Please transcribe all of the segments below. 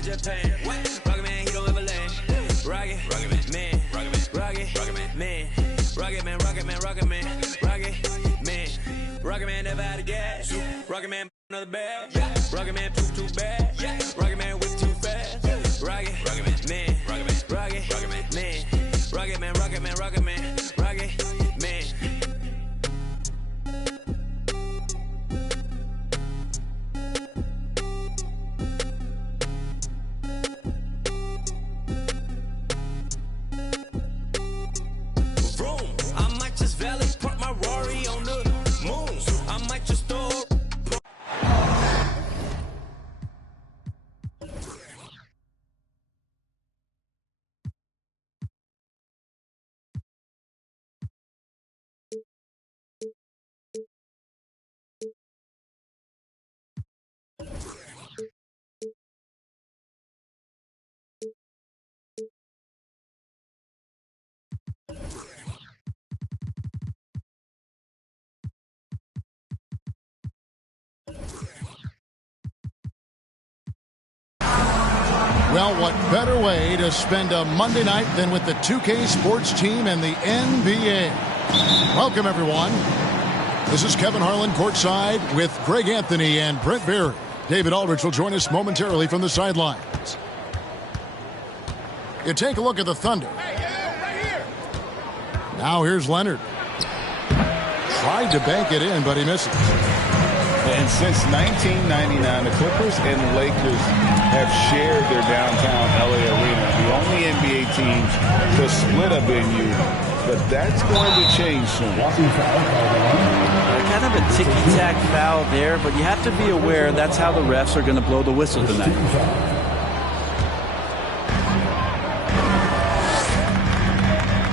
of Japan. Rocket man, he don't ever land. Rocket man, rocket man, rocket man, rocket man, rocket man, rocket man, rocket man, rocket man never out of gas. Rocket man another bag. Rocket man too bad. Rocket man whip too fast. Rocket man, rocket man, rocket man, rocket man, rocket man, rocket man, rocket man. I might just valet park my Rari on the moon. I might just throw. Well, what better way to spend a Monday night than with the 2K Sports team and the NBA? Welcome, everyone. This is Kevin Harlan courtside with Greg Anthony and Brent Barry. David Aldridge will join us momentarily from the sidelines. You take a look at the Thunder. Now here's Leonard. Tried to bank it in, but he misses. And since 1999, the Clippers and the Lakers have shared their downtown LA arena. The only NBA teams to split a venue, but that's going to change soon. Kind of a ticky-tack foul there, but you have to be aware that's how the refs are going to blow the whistle tonight.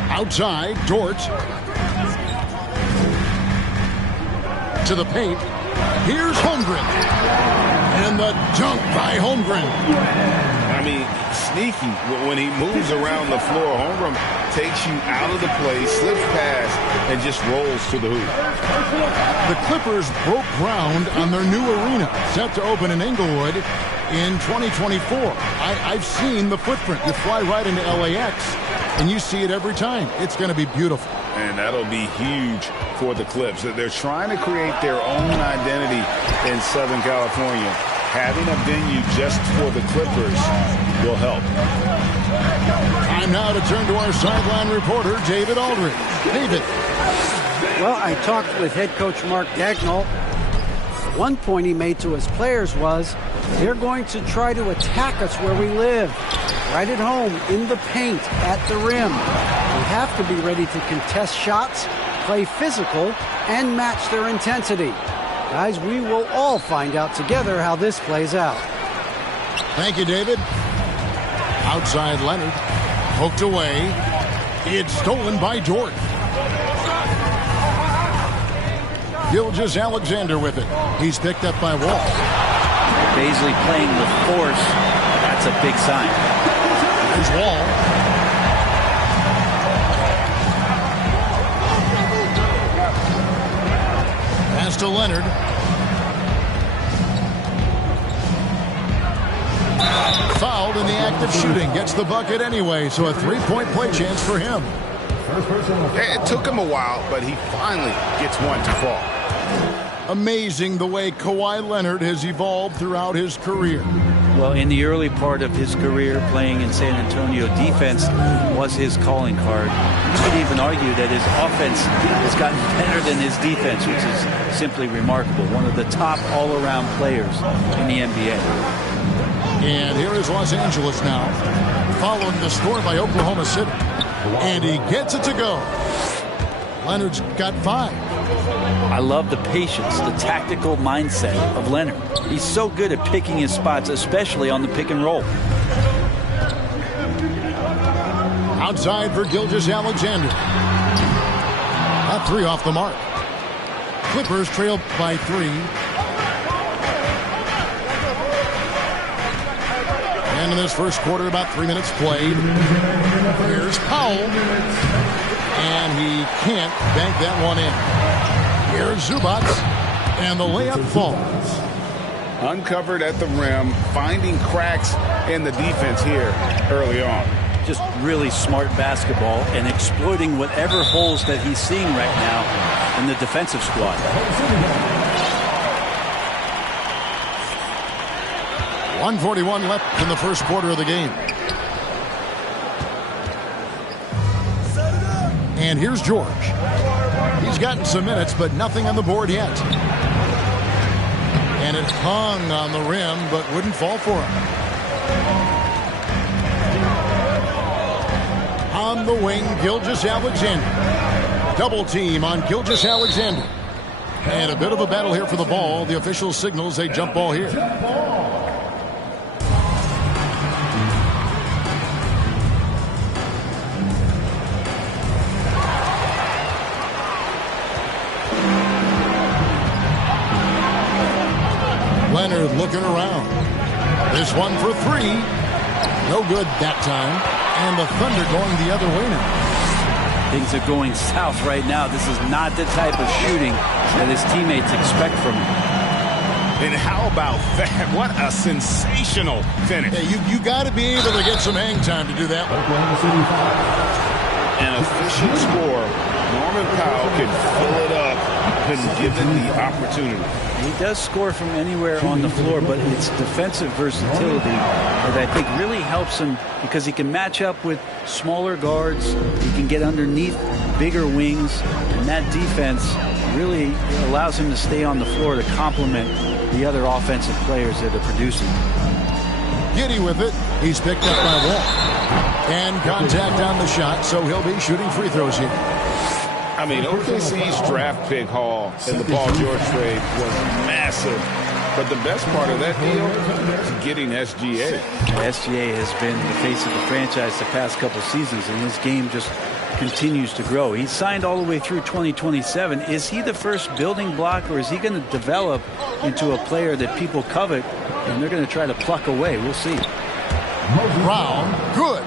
Outside, Dort. To the paint. Here's Holmgren. And the dunk by Holmgren. I mean, sneaky. When he moves around the floor, Holmgren takes you out of the play, slips past, and just rolls to the hoop. The Clippers broke ground on their new arena, set to open in Inglewood in 2024. I've seen the footprint. You fly right into LAX, and you see it every time. It's going to be beautiful. And that'll be huge for the Clips. They're trying to create their own identity in Southern California. Having a venue just for the Clippers will help. Time now to turn to our sideline reporter, David Aldridge. David. Well, I talked with head coach Mark Dagnall. One point he made to his players was, they're going to try to attack us where we live. Right at home, in the paint, at the rim. We have to be ready to contest shots, play physical, and match their intensity. Guys, we will all find out together how this plays out. Thank you, David. Outside Leonard. Poked away. It's stolen by Dort. Gilgeous-Alexander with it. He's picked up by Wall. Baisley playing with force. That's a big sign. Here's Wall. Pass to Leonard. Fouled in the act of shooting. Gets the bucket anyway, so a three-point play chance for him. It took him a while, but he finally gets one to fall. Amazing the way Kawhi Leonard has evolved throughout his career. Well, in the early part of his career playing in San Antonio, defense was his calling card. You could even argue that his offense has gotten better than his defense, which is simply remarkable. One of the top all-around players in the NBA. And here is Los Angeles now, following the score by Oklahoma City. And he gets it to go. Leonard's got 5. I love the patience, the tactical mindset of Leonard. He's so good at picking his spots, especially on the pick and roll. Outside for Gilgeous-Alexander. A 3 off the mark. Clippers trail by 3. And in this first quarter, about 3 minutes played. Here's Powell. And he can't bank that one in. Here's Zubac. And the layup falls. uncovered at the rim, finding cracks in the defense here early on. Just really smart basketball and exploiting whatever holes that he's seeing right now in the defensive squad. 1:41 left in the first quarter of the game. And here's George. He's gotten some minutes, but nothing on the board yet. And it hung on the rim, but wouldn't fall for him. On the wing, Gilgeous-Alexander. Double team on Gilgeous-Alexander. And a bit of a battle here for the ball. The official signals a jump ball here. Leonard looking around. This one for three. No good that time. And the Thunder going the other way now. Things are going south right now. This is not the type of shooting that his teammates expect from him. And how about that? What a sensational finish. Yeah, you got to be able to get some hang time to do that. An efficient score. Norman Powell can fill it up when given the opportunity. He does score from anywhere on the floor, but it's defensive versatility that I think really helps him because he can match up with smaller guards. He can get underneath bigger wings, and that defense really allows him to stay on the floor to complement the other offensive players that are producing. Giddy with it. He's picked up by Wall. And contact on the shot, so he'll be shooting free throws here. I mean, OKC's draft pick haul in the Paul George trade was massive. But the best part of that deal is getting SGA. SGA has been the face of the franchise the past couple seasons, and his game just continues to grow. He's signed all the way through 2027. Is he the first building block, or is he going to develop into a player that people covet and they're going to try to pluck away? We'll see. Brown, good.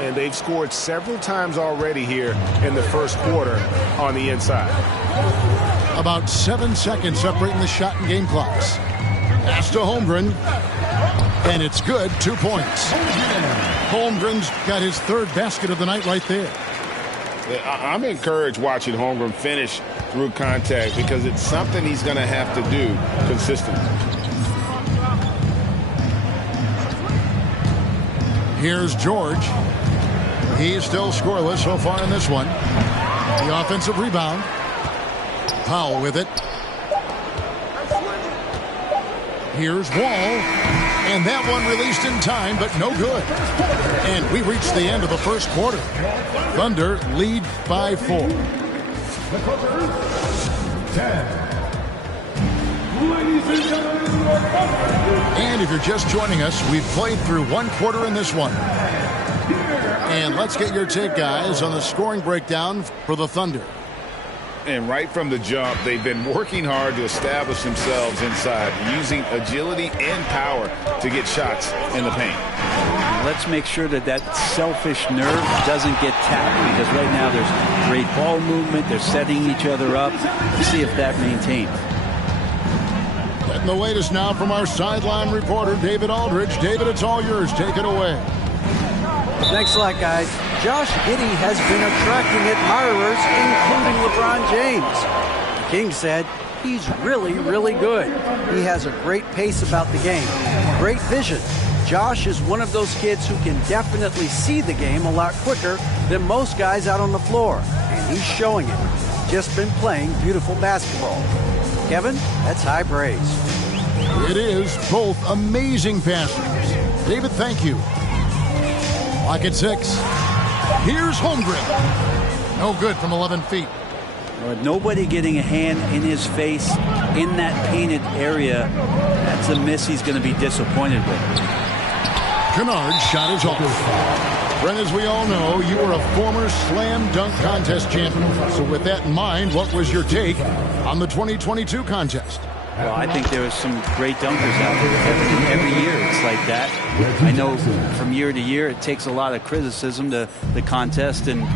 And they've scored several times already here in the first quarter on the inside. About 7 seconds separating the shot and game clocks. Pass to Holmgren. And it's good. 2 points. Holmgren's got his third basket of the night right there. I'm encouraged watching Holmgren finish through contact because it's something he's going to have to do consistently. Here's George. He's still scoreless so far in this one. The offensive rebound. Powell with it. Here's Wall. And that one released in time, but no good. And we reached the end of the first quarter. Thunder lead by 4. And if you're just joining us, we've played through one quarter in this one. And let's get your take, guys, on the scoring breakdown for the Thunder. And right from the jump, they've been working hard to establish themselves inside, using agility and power to get shots in the paint. Let's make sure that that selfish nerve doesn't get tapped, because right now there's great ball movement. They're setting each other up. Let's see if that maintains. Getting the latest now from our sideline reporter, David Aldridge. David, it's all yours. Take it away. Thanks a lot, guys. Josh Giddey has been attracting admirers, including LeBron James. The King said he's really, really good. He has a great pace about the game, great vision. Josh is one of those kids who can definitely see the game a lot quicker than most guys out on the floor, and he's showing it. Just been playing beautiful basketball. Kevin, that's high praise. It is. Both amazing passers. David, thank you. Lock at 6. Here's Holmgren. No good from 11 feet. Nobody getting a hand in his face in that painted area. That's a miss he's going to be disappointed with. Kennard's shot is off. Brent, as we all know, you were a former slam dunk contest champion. So with that in mind, what was your take on the 2022 contest? Well, I think there was some great dunkers out there. Every year it's like that. I know from year to year it takes a lot of criticism to the contest, and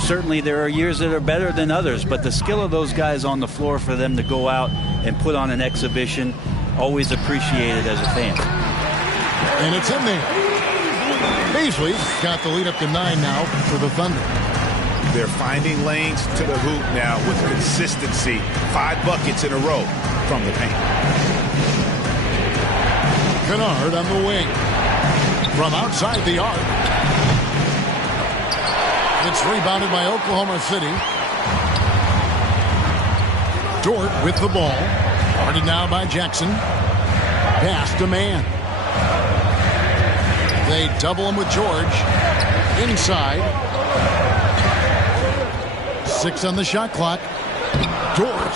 certainly there are years that are better than others, but the skill of those guys on the floor for them to go out and put on an exhibition always appreciated as a fan. And it's in there. Beasley's got the lead up to 9 now for the Thunder. They're finding lanes to the hoop now with consistency. 5 buckets in a row from the paint. Kennard on the wing. From outside the arc. It's rebounded by Oklahoma City. Dort with the ball. Guarded now by Jackson. Pass to Mann. They double him with George. Inside. 6 on the shot clock. Dort.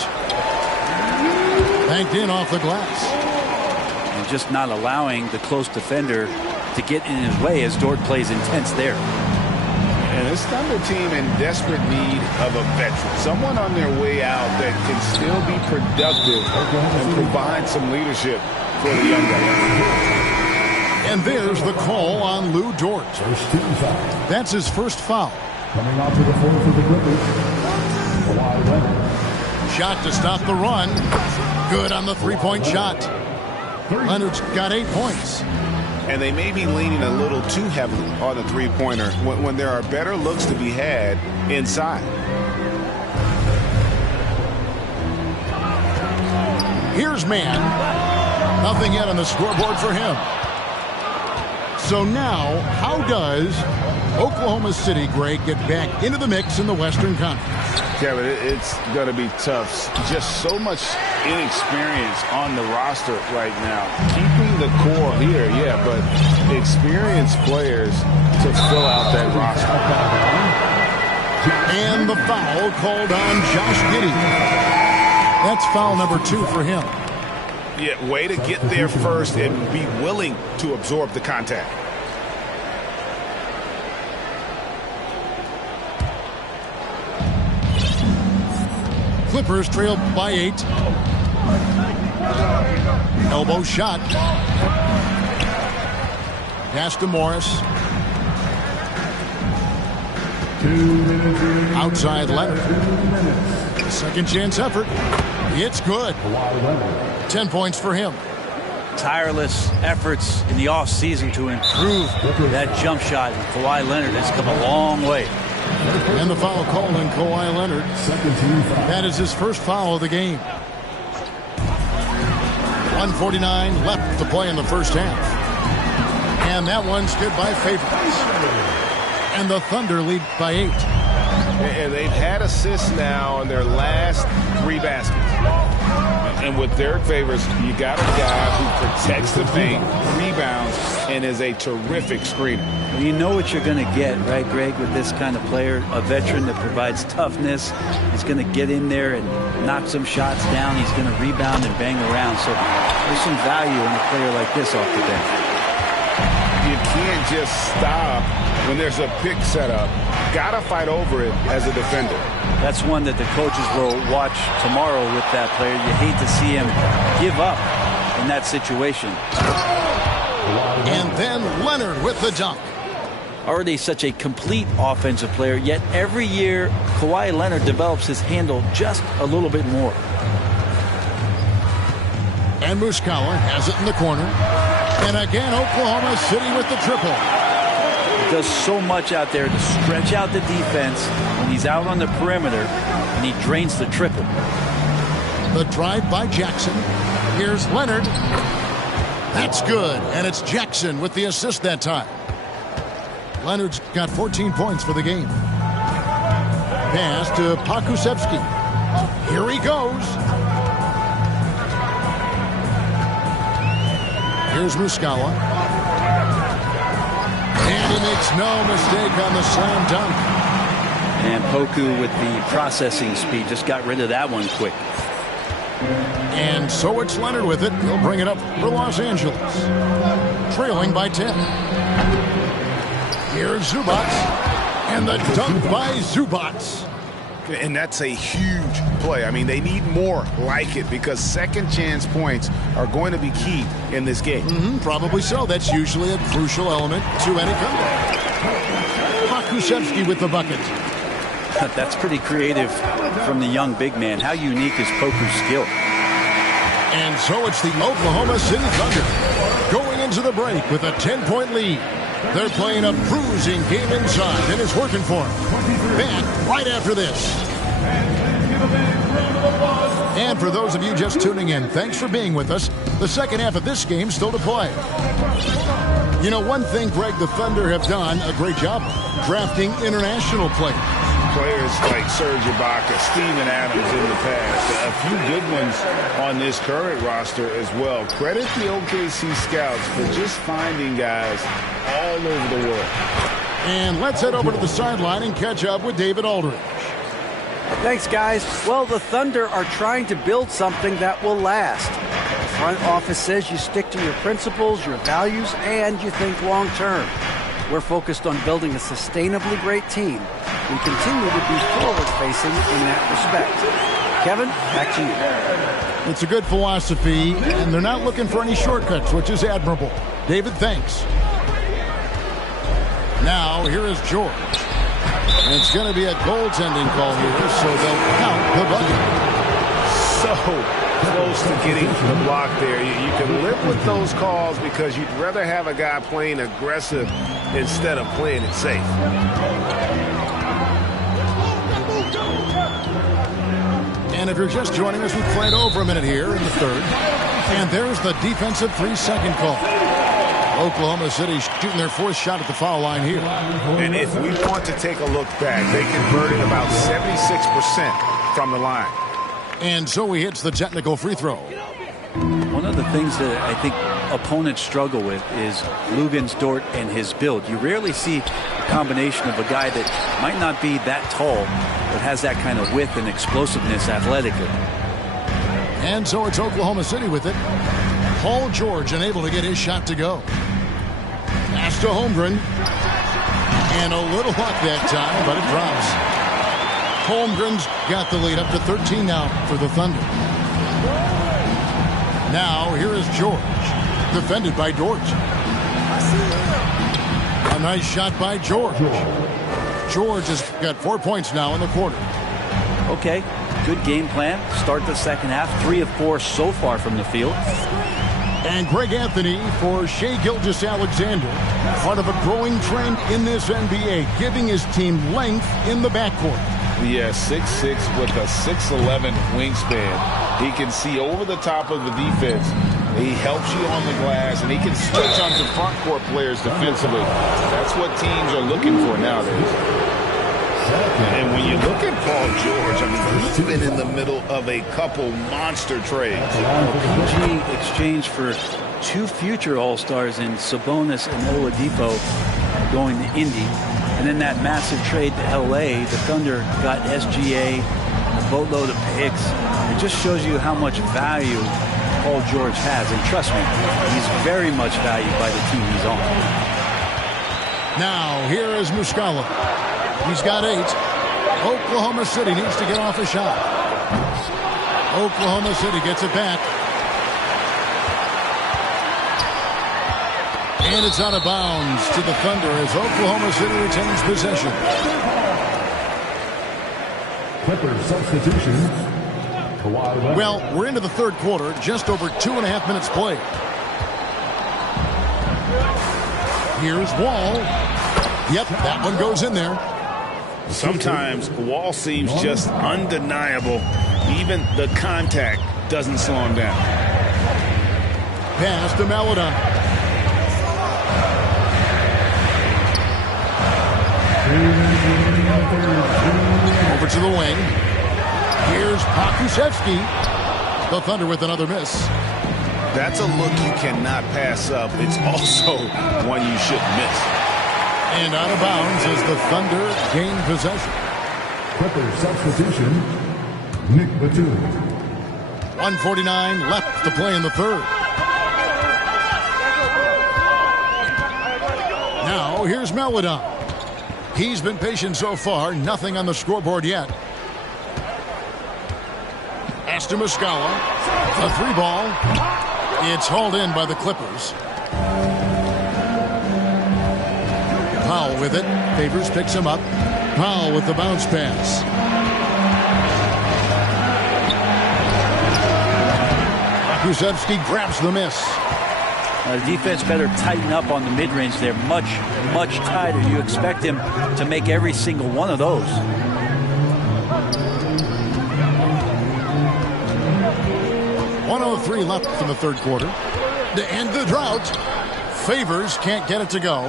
Banked in off the glass. And just not allowing the close defender to get in his way as Dort plays intense there. And this Thunder team in desperate need of a veteran. Someone on their way out that can still be productive and provide some leadership for the young guys. And there's the call on Lou Dort. That's his first foul. Coming out to the floor for the Clippers, Kawhi Leonard. Shot to stop the run. Good on the three-point shot. Leonard's got 8 points. And they may be leaning a little too heavily on the three-pointer when there are better looks to be had inside. Here's Mann. Nothing yet on the scoreboard for him. So now, how does Oklahoma City, Greg, get back into the mix in the Western Conference? Kevin, it's going to be tough. Just so much inexperience on the roster right now. Keeping the core here, yeah, but experienced players to fill out that roster. And the foul called on Josh Giddey. That's foul number 2 for him. Yeah, way to get there first and be willing to absorb the contact. Clippers trail by 8. Elbow shot. Pass to Morris. Outside Leonard. Second chance effort. It's good. 10 points for him. Tireless efforts in the offseason to improve that jump shot. And Kawhi Leonard has come a long way. And the foul called on Kawhi Leonard. That is his first foul of the game. 1:49 left to play in the first half. And that one's good by favorites. And the Thunder lead by 8. And they've had assists now on their last 3 baskets. And with Derek Favors, you got a guy who protects the paint, rebounds, and is a terrific screener. You know what you're going to get, right, Greg, with this kind of player, a veteran that provides toughness. He's going to get in there and knock some shots down. He's going to rebound and bang around. So there's some value in a player like this off the bench. You can't just stop when there's a pick set up. Got to fight over it as a defender. That's one that the coaches will watch tomorrow with that player. You hate to see him give up in that situation. And then Leonard with the dunk. Already such a complete offensive player, yet every year Kawhi Leonard develops his handle just a little bit more. And Muscala has it in the corner. And again, Oklahoma City with the triple. He does so much out there to stretch out the defense when he's out on the perimeter, and he drains the triple. The drive by Jackson. Here's Leonard. That's good. And it's Jackson with the assist that time. Leonard's got 14 points for the game. Pass to Pokusevski. Here he goes. Here's Muscala. And he makes no mistake on the slam dunk. And Poku with the processing speed just got rid of that one quick. And so it's Leonard with it. He'll bring it up for Los Angeles. Trailing by 10. Here's Zubac. And the dunk by Zubac. And that's a huge play. I mean, they need more like it because second chance points are going to be key in this game. Probably so. That's usually a crucial element to any comeback. Pokusevski with the bucket. That's pretty creative from the young big man. How unique is Poku's skill? And so it's the Oklahoma City Thunder going into the break with a 10-point lead. They're playing a bruising game inside, and it's working for them. Back right after this. And for those of you just tuning in, thanks for being with us. The second half of this game still to play. You know, one thing, Greg, the Thunder have done a great job drafting international players. Players like Serge Ibaka, Steven Adams in the past. A few good ones on this current roster as well. Credit the OKC scouts for just finding guys all over the world. And let's head over to the sideline and catch up with David Aldridge. Thanks, guys. Well, the Thunder are trying to build something that will last. The front office says you stick to your principles, your values, and you think long term. We're focused on building a sustainably great team. We continue to be forward-facing in that respect. Kevin, back to you. It's a good philosophy, and they're not looking for any shortcuts, which is admirable. David, thanks. Now, here is George. And it's going to be a goaltending call here, so they'll count the bucket. So close to getting the block there. You can live with those calls because you'd rather have a guy playing aggressive instead of playing it safe. And if you're just joining us, we've played over a minute here in the third. And there's the defensive 3-second call. Oklahoma City shooting their fourth shot at the foul line here. And if we want to take a look back, they converted about 76% from the line. And so he hits the technical free throw. One of the things that I think opponents struggle with is Luguentz Dort and his build. You rarely see a combination of a guy that might not be that tall, but has that kind of width and explosiveness athletically. And so it's Oklahoma City with it. Paul George unable to get his shot to go. Pass to Holmgren. And a little luck that time, but it drops. Holmgren's got the lead up to 13 now for the Thunder. Now here is George. Defended by Dort. A nice shot by George. George has got 4 points now in the quarter. Okay, good game plan. Start the second half. 3 of 4 so far from the field. And Greg Anthony for Shai Gilgeous-Alexander. Part of a growing trend in this NBA, giving his team length in the backcourt. Yeah, 6'6" with a 6'11" wingspan. He can see over the top of the defense. He helps you on the glass, and he can switch onto front court players defensively. That's what teams are looking for nowadays. And when you look at Paul George, I mean, he's been in the middle of a couple monster trades. PG exchanged for 2 future All-Stars in Sabonis and Oladipo going to Indy. And then that massive trade to L.A., the Thunder got SGA, a boatload of picks. It just shows you how much value Paul George has. And trust me, he's very much valued by the team he's on. Now, here is Muscala. He's got 8. Oklahoma City needs to get off a shot. Oklahoma City gets it back. And it's out of bounds to the Thunder as Oklahoma City retains possession. Clippers substitution. Well, we're into the third quarter, just over 2.5 minutes played. Here's Wall. Yep, that one goes in there. Sometimes Wall seems just undeniable. Even the contact doesn't slow him down. Pass to Maladon. Over to the wing. Here's Pokusevski. The Thunder with another miss. That's a look you cannot pass up. It's also one you shouldn't miss. And out of bounds as the Thunder gain possession. Clippers substitution. Nick Batum. 1:49 left to play in the third. Now here's Maladon. He's been patient so far. Nothing on the scoreboard yet. Pass to Muscala. A 3-ball. It's hauled in by the Clippers. Powell with it. Favors picks him up. Powell with the bounce pass. Krzyzewski grabs the miss. The defense better tighten up on the mid-range. They're much, much tighter. You expect him to make every single one of those. .103 left in the third quarter. To end the drought, Favors can't get it to go.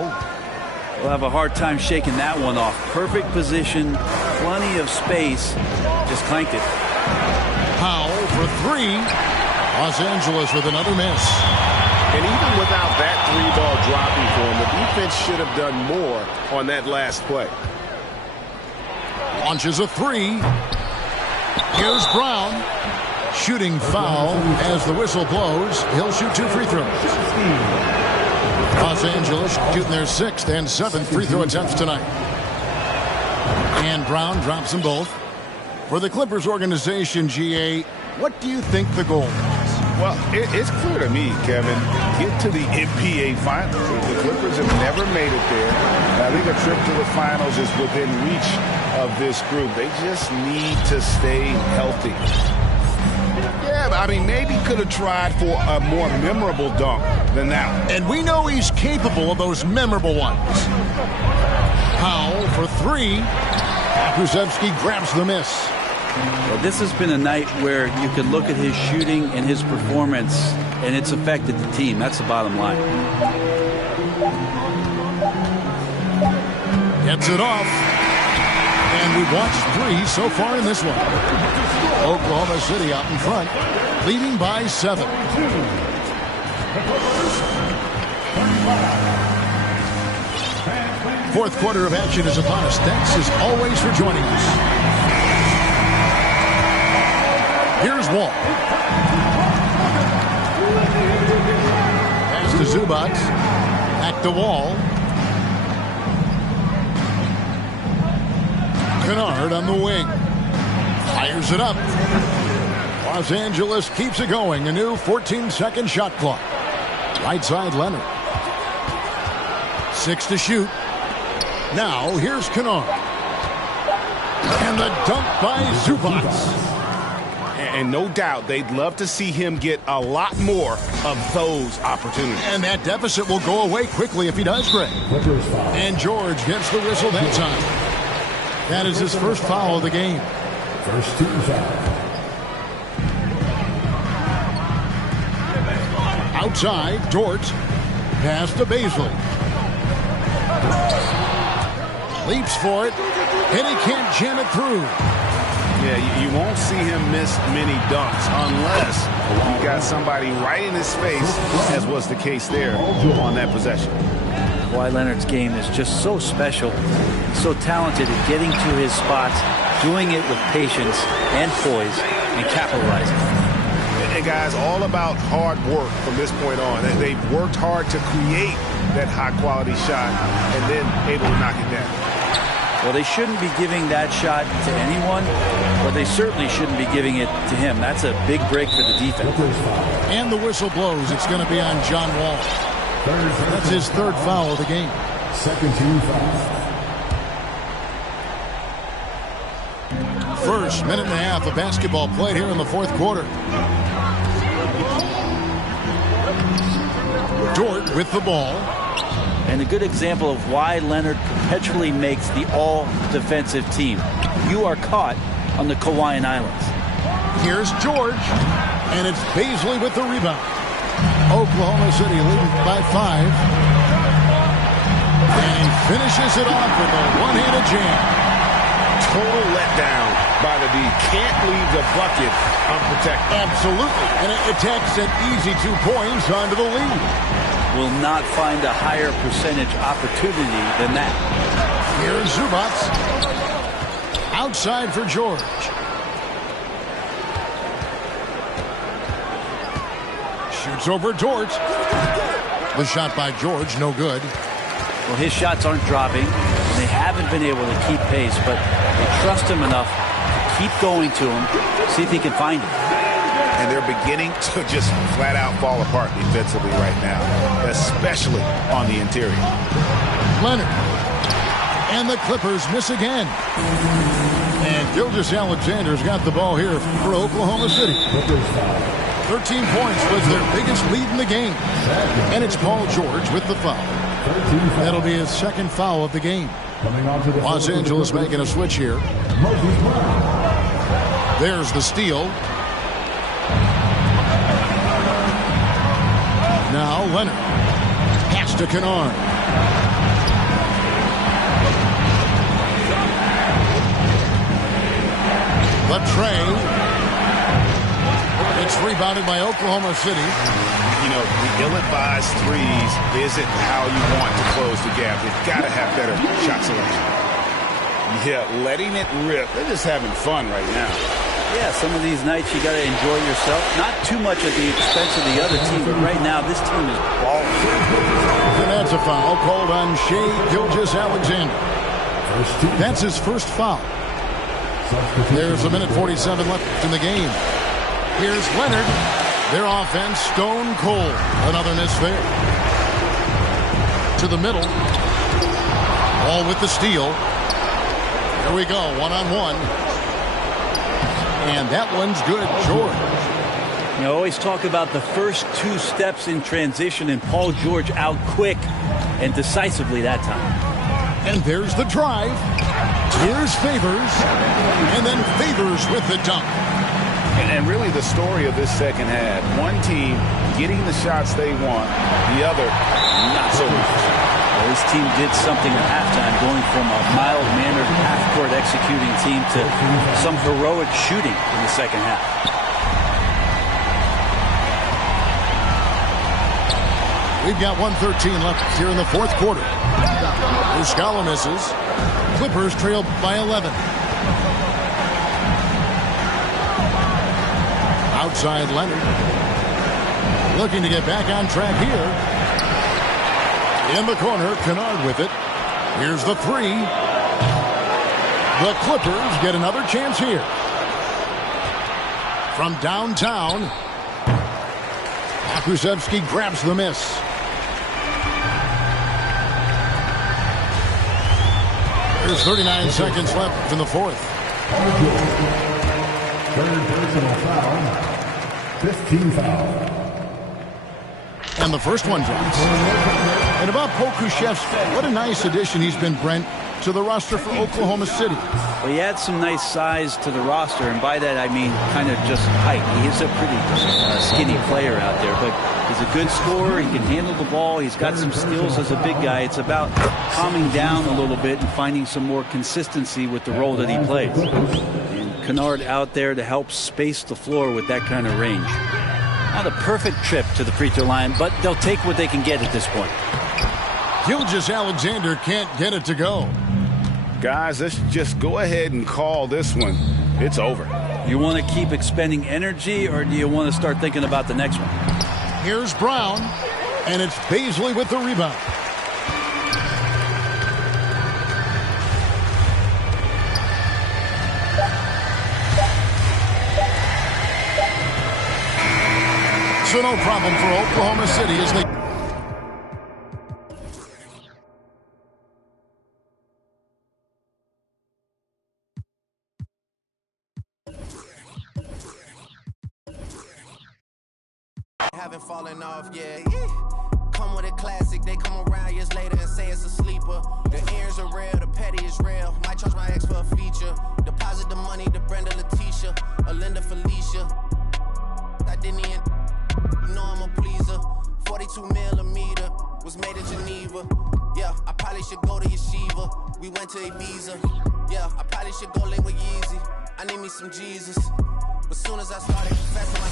We'll have a hard time shaking that one off. Perfect position, plenty of space. Just clanked it. Powell for three. Los Angeles with another miss. And even without that three-ball dropping for him, the defense should have done more on that last play. Launches a three. Here's Brown. Shooting foul as the whistle blows. He'll shoot 2 free throws. Los Angeles shooting their 6th and 7th free throw attempts tonight. And Brown drops them both. For the Clippers organization, GA, what do you think the goal is? Well, it's clear to me, Kevin, get to the NBA Finals. The Clippers have never made it there. I think a trip to the Finals is within reach of this group. They just need to stay healthy. Yeah, I mean, maybe could have tried for a more memorable dunk than that one. And we know he's capable of those memorable ones. Powell for three. Krzyzewski grabs the miss. Well, this has been a night where you can look at his shooting and his performance, and it's affected the team. That's the bottom line. Gets it off. And we've watched 3 so far in this one. Oklahoma City out in front, leading by 7. Fourth quarter of action is upon us. Thanks as always for joining us. Here's Wall. Pass to Zubac. Back to Wall. Kennard on the wing. Fires it up. Los Angeles keeps it going. A new 14-second shot clock. Right side Leonard. 6 to shoot. Now here's Kennard. And the dunk by Zubac. And no doubt they'd love to see him get a lot more of those opportunities. And that deficit will go away quickly if he does, Greg. And George gets the whistle that time. That is his first foul of the game. First team foul. Outside, Dort. Pass to Baisley. Leaps for it. And he can't jam it through. Yeah, you won't see him miss many dunks unless you got somebody right in his face, as was the case there on that possession. Kawhi Leonard's game is just so special, so talented at getting to his spots, doing it with patience and poise, and capitalizing. And guys, all about hard work from this point on. They've worked hard to create that high-quality shot and then able to knock it down. Well, they shouldn't be giving that shot to anyone, but they certainly shouldn't be giving it to him. That's a big break for the defense. And the whistle blows. It's going to be on John Wall. That's his 3rd foul of the game. Second team foul. First minute and a half of basketball played here in the 4th quarter. Dort with the ball. And a good example of why Leonard perpetually makes the all-defensive team. You are caught on the Hawaiian Islands. Here's George. And it's Baisley with the rebound. Oklahoma City leading by 5. And he finishes it off with a one-handed jam. Total letdown by the D. Can't leave the bucket unprotected. Absolutely. And it takes an easy 2 points onto the lead. Will not find a higher percentage opportunity than that. Here's Zubac. Outside for George. Shoots over Dort. The shot by George, no good. Well, his shots aren't dropping. They haven't been able to keep pace, but they trust him enough to keep going to him, see if he can find it. And they're beginning to just flat out fall apart defensively right now, especially on the interior. Leonard. And the Clippers miss again. And Gilgeous-Alexander's got the ball here for Oklahoma City. 13 points was their biggest lead in the game. And it's Paul George with the foul. That'll be his second foul of the game. Los Angeles making a switch here. There's the steal. Now Leonard. Pass to Kennard. The tray. It's rebounded by Oklahoma City. You know, the ill-advised threes isn't how you want to close the gap. They've got to have better shot selection. Yeah, letting it rip. They're just having fun right now. Yeah, some of these nights you got to enjoy yourself. Not too much at the expense of the other team, but right now this team is balling. And that's a foul called on Shai Gilgeous-Alexander. That's his first foul. There's a minute 47 left in the game. Here's Leonard. Their offense stone cold. Another miss there. To the middle. All with the steal. Here we go, one-on-one. And that one's good, George. You always talk about the first two steps in transition, and Paul George out quick and decisively that time. And there's the drive. Here's Favors. And then Favors with the dunk. And really the story of this second half, one team getting the shots they want, the other not so much. Well, this team did something at halftime, going from a mild-mannered half-court executing team to some heroic shooting in the second half. We've got 1:13 left here in the fourth quarter. Muscala misses. Clippers trail by 11. Outside Leonard. Looking to get back on track here. In the corner, Kennard with it. Here's the three. The Clippers get another chance here. From downtown, Akusevsky grabs the miss. There's 39 seconds left in the fourth. Third personal foul. 15 foul. And the first one drops. And about Pokusevski, what a nice addition he's been, Brent, to the roster for Oklahoma City. Well, he adds some nice size to the roster, and by that I mean kind of just height. He is a pretty skinny player out there, but he's a good scorer. He can handle the ball. He's got some skills as a big guy. It's about calming down a little bit and finding some more consistency with the role that he plays. And Kennard out there to help space the floor with that kind of range. Not a perfect trip to the free throw line, but they'll take what they can get at this point. Gilgeous-Alexander can't get it to go. Guys, let's just go ahead and call this one. It's over. You want to keep expending energy, or do you want to start thinking about the next one? Here's Brown, and it's Bazley with the rebound. So no problem for Oklahoma City as they... Haven't fallen off yet. Come with a classic, they come around years later and say it's a sleeper. The earns are real, the petty is real. Might charge my ex for a feature. Deposit the money to Brenda Letitia, Alinda Felicia. I didn't even, you know I'm a pleaser. 42 millimeter was made in Geneva. Yeah, I probably should go to Yeshiva. We went to Ibiza. Yeah, I probably should go link with Yeezy. I need me some Jesus. But soon as I started confessing my...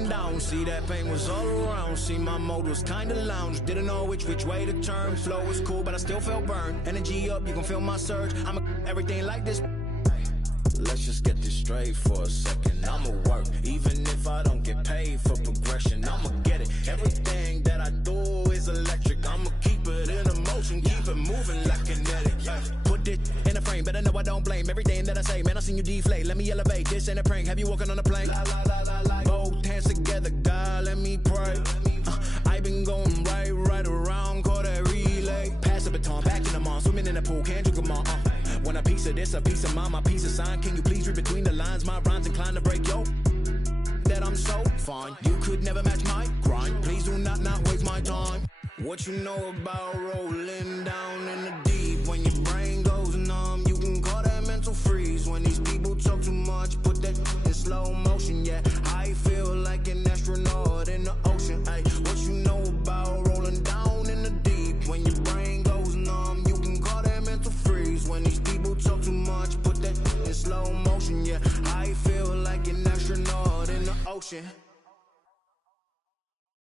rolling down. See, that pain was all around. See, my mode was kinda lounge. Didn't know which way to turn. Flow was cool, but I still felt burned. Energy up, you can feel my surge. I'm everything like this. Let's just get this straight for a second. I'ma work, even if I don't get paid for progression. I'ma get it. Everything that I do is electric. I'ma keep it in motion, keep it moving like kinetic. Put it in a frame, better know I don't blame everything that I say. Man, I seen you deflate. Let me elevate. This ain't a prank. Have you walking on a plane? Both hands together, God, let me pray. I been going right around, call that relay. Pass the baton, back in the mall, swimming in the pool, can't drink them all. Want a piece of this, a piece of mine, my piece of sign. Can you please read between the lines? My rhymes inclined to break yo. That I'm so fine. You could never match my grind. Please do not waste my time. What you know about rolling down in the deep? When your brain goes numb, you can call that mental freeze. When these people talk too much, put that in slow motion. Yeah, I feel like an astronaut in the ocean. Ay, what you know about rolling down in the deep? When your brain goes numb, you can call that mental freeze. When these people talk too much, put that in slow motion. Yeah, I feel like an astronaut in the ocean.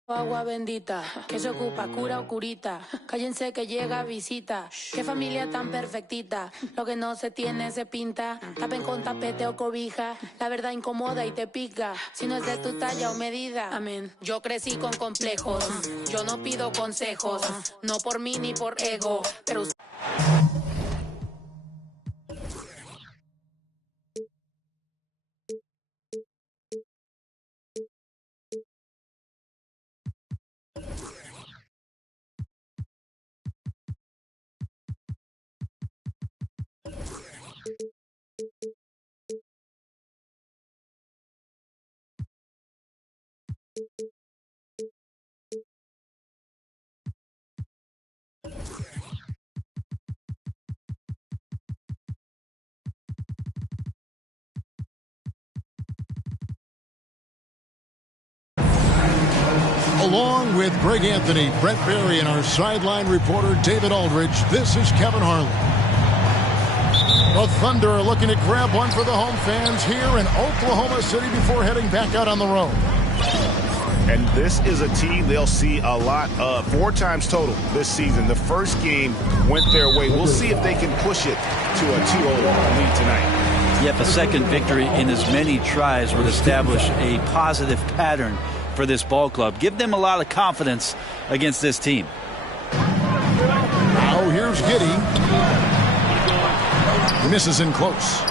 Agua bendita, que se ocupa, cura o curita. Cállense que llega visita. Qué familia tan perfectita. Lo que no se tiene se pinta. Tapen con tapete o cobija. La verdad incomoda y te pica. Si no es de tu talla o medida. Amén. Yo crecí con complejos. Yo no pido consejos. No por mí ni por ego. Pero Along with Greg Anthony, Brent Barry, and our sideline reporter David Aldridge, this is Kevin Harlan. The Thunder are looking to grab one for the home fans here in Oklahoma City before heading back out on the road. And this is a team they'll see a lot of, 4 times total this season. The first game went their way. We'll see if they can push it to a 2-0 lead tonight. Yet the second victory in as many tries would establish a positive pattern for this ball club. Give them a lot of confidence against this team. Now here's Giddey. He misses in close.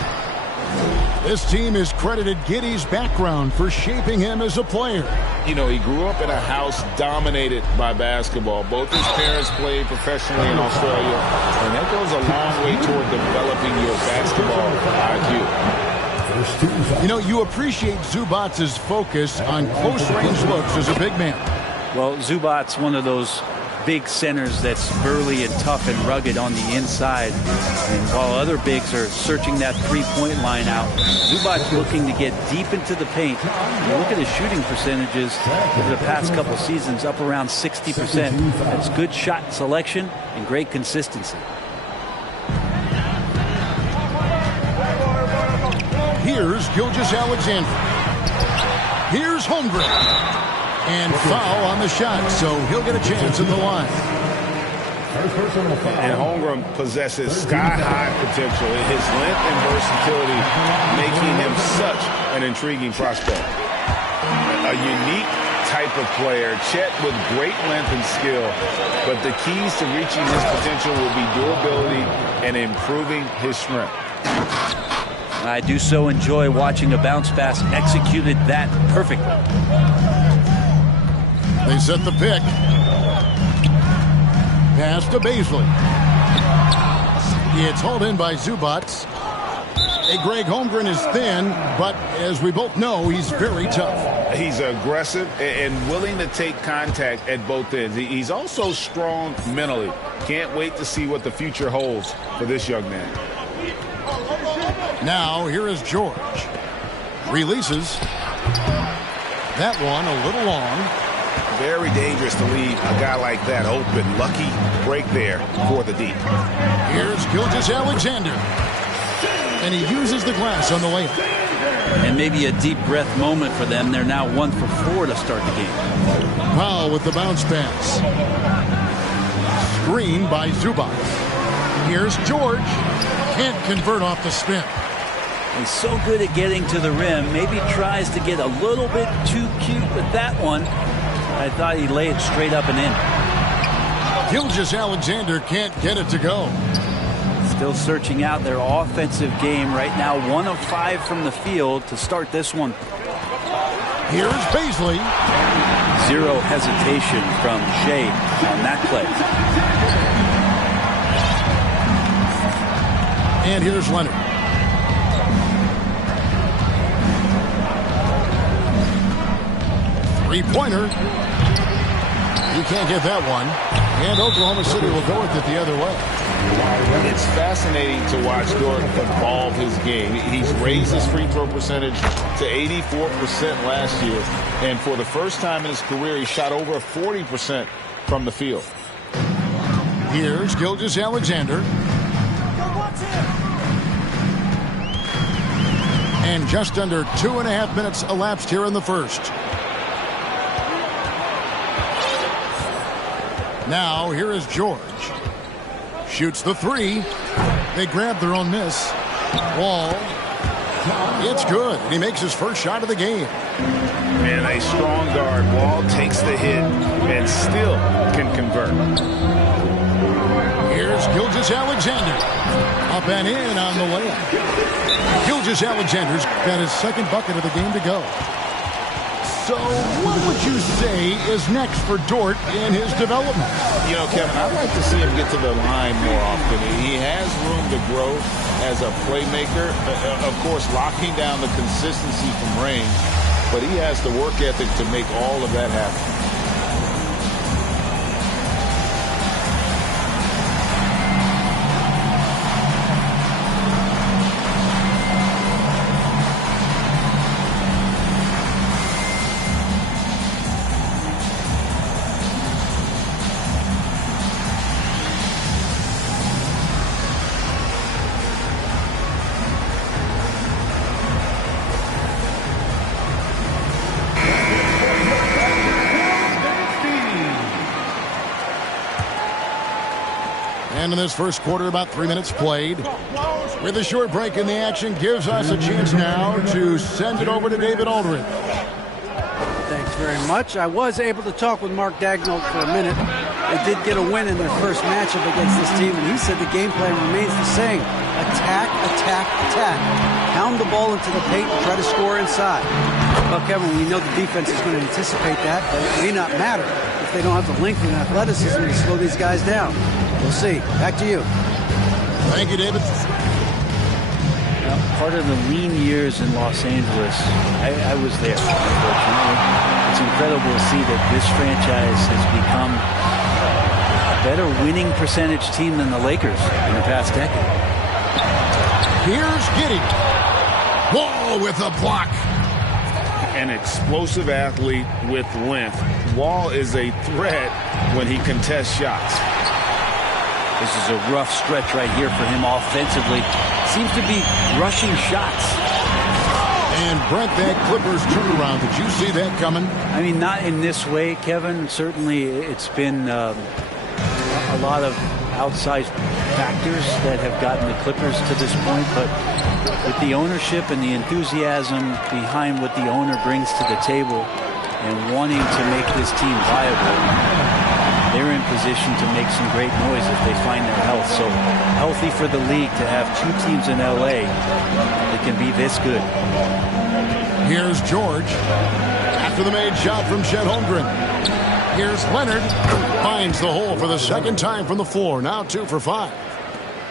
This team has credited Giddey's background for shaping him as a player. You know, he grew up in a house dominated by basketball. Both his parents played professionally in Australia, and that goes a long way toward developing your basketball IQ. You know, you appreciate Zubac's focus on close-range looks as a big man. Well, Zubac's one of those big centers that's burly and tough and rugged on the inside. And while other bigs are searching that three-point line out, Zubac's looking to get deep into the paint. You look at his shooting percentages over the past couple seasons, up around 60%. That's good shot selection and great consistency. Here's Gilgeous-Alexander. Here's Holmgren. And foul on the shot, so he'll get a chance at the line. And Holmgren possesses sky-high potential. His length and versatility making him such an intriguing prospect. A unique type of player. Chet with great length and skill, but the keys to reaching his potential will be durability and improving his strength. I do so enjoy watching a bounce pass executed that perfectly. They set the pick. Pass to Bazley. It's hauled in by Zubac. Hey, Greg, Holmgren is thin, but as we both know, he's very tough. He's aggressive and willing to take contact at both ends. He's also strong mentally. Can't wait to see what the future holds for this young man. Now, here is George. Releases. That one a little long. Very dangerous to leave a guy like that open. Lucky break there for the deep. Here's Gilgeous-Alexander. and he uses the glass on the layup. And maybe a deep breath moment for them. They're now 1 for 4 to start the game. Powell with the bounce pass. Screen by Zubac. Here's George. Can't convert off the spin. He's so good at getting to the rim. Maybe tries to get a little bit too cute with that one. I thought he laid it straight up and in. Gilgeous-Alexander can't get it to go. Still searching out their offensive game right now. 1 of 5 from the field to start this one. Here's Paisley. Zero hesitation from Shea on that play. And here's Leonard. Three-pointer. He can't get that one. And Oklahoma City will go with it the other way. It's fascinating to watch Dort evolve his game. He's raised his free throw percentage to 84% last year. And for the first time in his career, he shot over 40% from the field. Here's Gilgeous-Alexander. And just under 2.5 minutes elapsed here in the first. Now, here is George. Shoots the three. They grab their own miss. Wall. It's good. He makes his first shot of the game. Man, a strong guard. Wall takes the hit and still can convert. Here's Gilgeous-Alexander. Up and in on the layup. Gilgeous-Alexander's got his second bucket of the game to go. So what would you say is next for Dort in his development? You know, Kevin, I'd like to see him get to the line more often. He has room to grow as a playmaker. Of course, locking down the consistency from range, but he has the work ethic to make all of that happen. And in this first quarter, about 3 minutes played. With a short break in the action, gives us a chance now to send it over to David Aldridge. Thanks very much. I was able to talk with Mark Daigneault for a minute. They did get a win in their first matchup against this team, and he said the game plan remains the same. Attack, attack, attack. Pound the ball into the paint and try to score inside. Well, Kevin, we know the defense is going to anticipate that, but it may not matter if they don't have the length and athleticism to slow these guys down. We'll see. Back to you. Thank you, David. Well, part of the lean years in Los Angeles, I was there, unfortunately. It's incredible to see that this franchise has become a better winning percentage team than the Lakers in the past decade. Here's Giddey. Wall with a block. An explosive athlete with length. Wall is a threat when he contests shots. This is a rough stretch right here for him offensively. Seems to be rushing shots. And Brent, that Clippers turnaround, did you see that coming? I mean, not in this way, Kevin. Certainly it's been a lot of outsized factors that have gotten the Clippers to this point, but with the ownership and the enthusiasm behind what the owner brings to the table and wanting to make this team viable, they're in position to make some great noise if they find their health. So healthy for the league to have two teams in LA that can be this good. Here's George after the made shot from Chet Holmgren. Here's Leonard. Finds the hole for the second time from the floor. Now 2 for 5.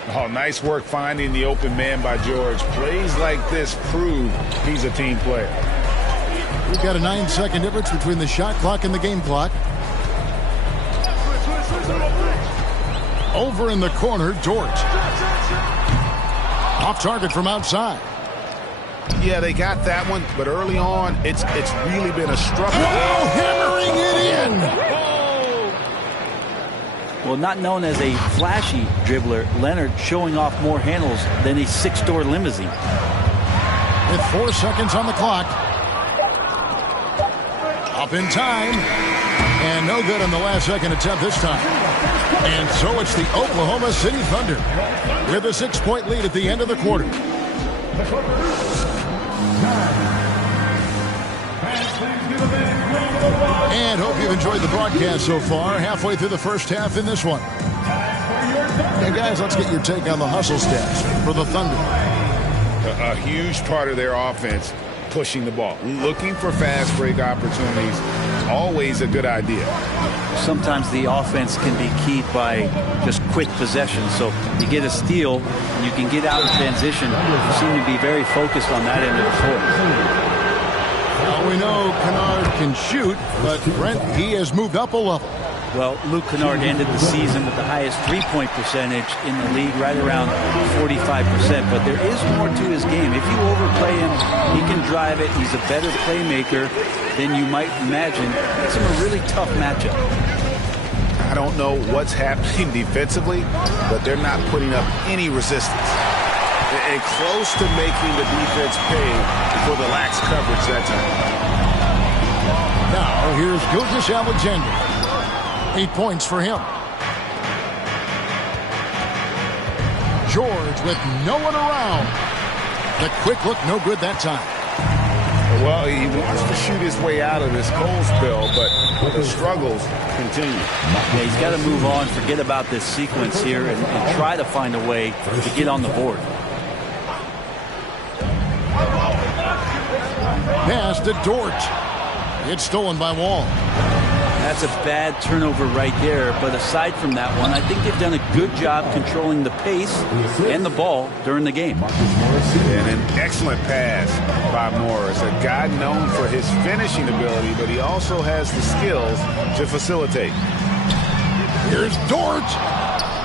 Oh, nice work finding the open man by George. Plays like this prove he's a team player. We've got a 9-second difference between the shot clock and the game clock. Over in the corner, Dort. Off target from outside. Yeah, they got that one, but early on, it's really been a struggle. Oh, hammering it in. Well, not known as a flashy dribbler, Leonard showing off more handles than a six-door limousine. With 4 seconds on the clock. Up in time. And no good on the last second attempt this time. And so it's the Oklahoma City Thunder with a 6-point lead at the end of the quarter. And hope you've enjoyed the broadcast so far. Halfway through the first half in this one. Hey guys, let's get your take on the hustle stats for the Thunder. A huge part of their offense, pushing the ball. Looking for fast break opportunities, always a good idea. Sometimes the offense can be keyed by just quick possession. So you get a steal, and you can get out in transition. You seem to be very focused on that end of the floor. Well, we know Kennard can shoot, but Brent, he has moved up a level. Well, Luke Kennard ended the season with the highest three-point percentage in the league, right around 45%. But there is more to his game. If you overplay him, he can drive it. He's a better playmaker than you might imagine. It's a really tough matchup. I don't know what's happening defensively, but they're not putting up any resistance. And close to making the defense pay for the lax coverage that time. Now, here's Gilgeous-Alexander. 8 points for him. George with no one around. The quick look, no good that time. Well, he wants to shoot his way out of this cold spell, but the struggles continue. Yeah, he's got to move on, forget about this sequence here, and try to find a way to get on the board. Pass to Dort. It's stolen by Wall. That's a bad turnover right there, but aside from that one, I think they've done a good job controlling the pace and the ball during the game. And an excellent pass by Morris, a guy known for his finishing ability, but he also has the skills to facilitate. Here's Dort.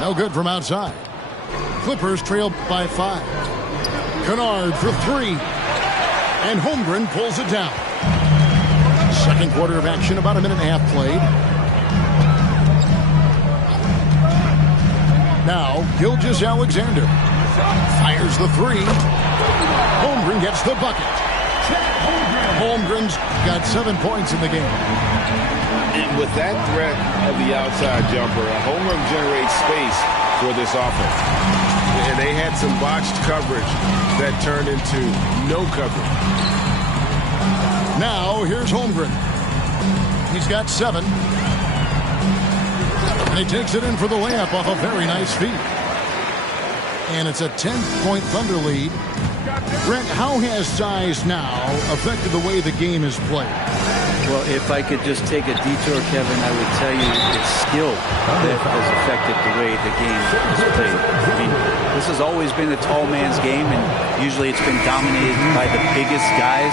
No good from outside. Clippers trail by 5. Kennard for 3. And Holmgren pulls it down. Second quarter of action, about a minute and a half played. Now, Gilgeous-Alexander fires the 3. Holmgren gets the bucket. Holmgren's got 7 points in the game. And with that threat of the outside jumper, Holmgren generates space for this offense. And they had some botched coverage that turned into no coverage. Now, here's Holmgren. He's got 7. And he takes it in for the layup off a very nice feed. And it's a 10-point Thunder lead. Brent, how has size now affected the way the game is played? Well, if I could just take a detour, Kevin, I would tell you it's skill that has affected the way the game is played. I mean, this has always been a tall man's game, and usually it's been dominated by the biggest guys.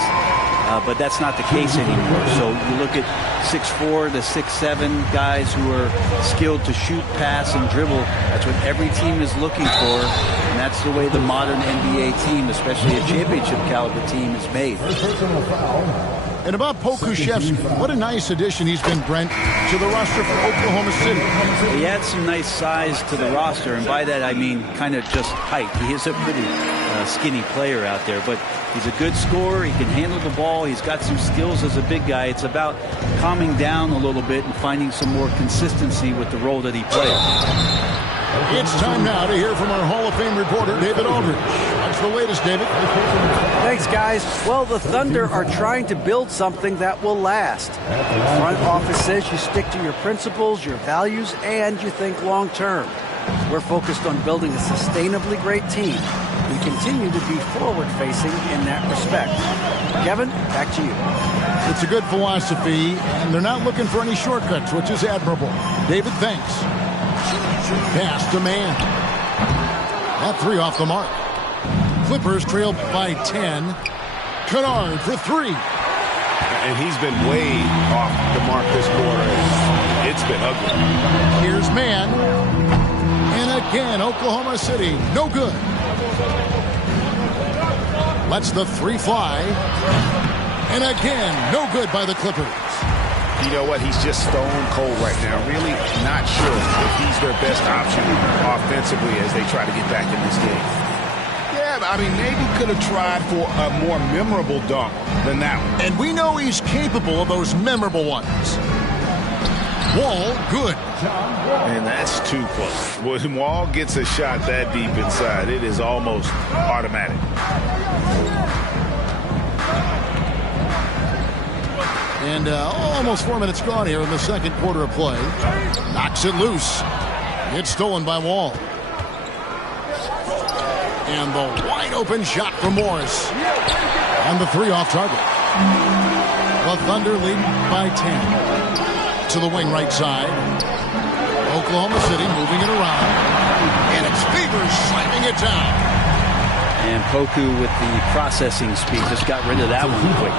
But that's not the case anymore. So you look at 6'4" to 6'7" guys who are skilled to shoot, pass, and dribble. That's what every team is looking for, and that's the way the modern NBA team, especially a championship caliber team, is made. And about Pokusevski, what a nice addition he's been, Brent, to the roster for Oklahoma City. He adds some nice size to the roster, and by that I mean kind of just height. He is a pretty skinny player out there, but he's a good scorer. He can handle the ball. He's got some skills as a big guy. It's about calming down a little bit and finding some more consistency with the role that he plays. It's time now to hear from our Hall of Fame reporter, David Aldridge. What's the latest, David? Thanks, guys. Well, the Thunder are trying to build something that will last. The front office says you stick to your principles, your values, and you think long term. We're focused on building a sustainably great team. We continue to be forward-facing in that respect. Kevin, back to you. It's a good philosophy, and they're not looking for any shortcuts, which is admirable. David, thanks. Pass to man. That 3 off the mark. Clippers trail by 10. Kennard for 3. And he's been way off the mark this quarter. It's been ugly. Here's man. And again, Oklahoma City, no good. Lets the 3 fly. And again, no good by the Clippers. You know what? He's just stone cold right now. Really not sure if he's their best option offensively as they try to get back in this game. Yeah, I mean, maybe could have tried for a more memorable dunk than that one. And we know he's capable of those memorable ones. Wall, good. And that's too close. When Wall gets a shot that deep inside, it is almost automatic. And almost 4 minutes gone here in the second quarter of play. Knocks it loose. It's stolen by Wall. And the wide open shot from Morris. And the three off target. The Thunder lead by 10. To the wing right side. Oklahoma City moving it around. And it's Favors slamming it down. And Poku with the processing speed just got rid of that one quick.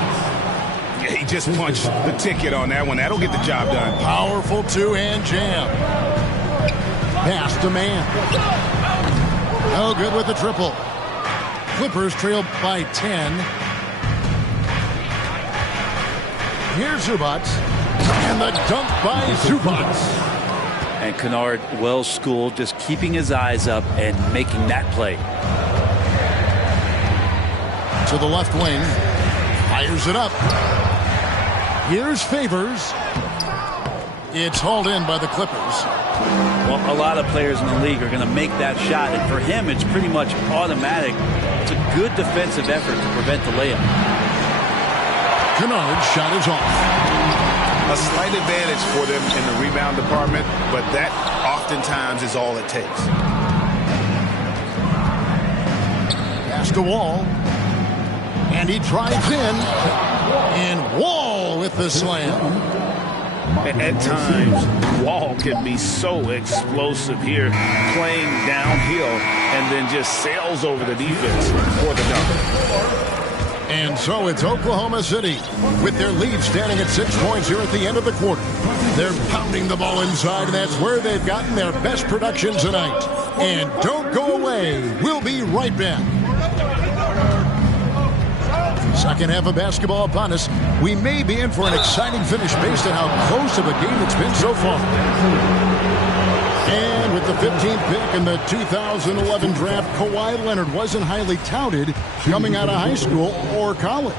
Yeah, he just punched the ticket on that one. That'll get the job done. Powerful two-hand jam. Pass to man. No good with the triple. Clippers trail by 10. Here's Zubac. And the dunk by Zubac. And Kennard, well schooled, just keeping his eyes up and making that play. To the left wing. Fires it up. Here's Favors. It's hauled in by the Clippers. Well, a lot of players in the league are going to make that shot, and for him, it's pretty much automatic. It's a good defensive effort to prevent the layup. Kennard's shot is off. A slight advantage for them in the rebound department, but that oftentimes is all it takes. Pass to Wall. And he drives in. And Wall with the slam. At times, Wall can be so explosive here, playing downhill, and then just sails over the defense for the dunk. And so it's Oklahoma City with their lead standing at 6 points here at the end of the quarter. They're pounding the ball inside, and that's where they've gotten their best production tonight. And don't go away. We'll be right back. Second half of basketball upon us. We may be in for an exciting finish based on how close of a game it's been so far. And with the 15th pick in the 2011 draft, Kawhi Leonard wasn't highly touted coming out of high school or college.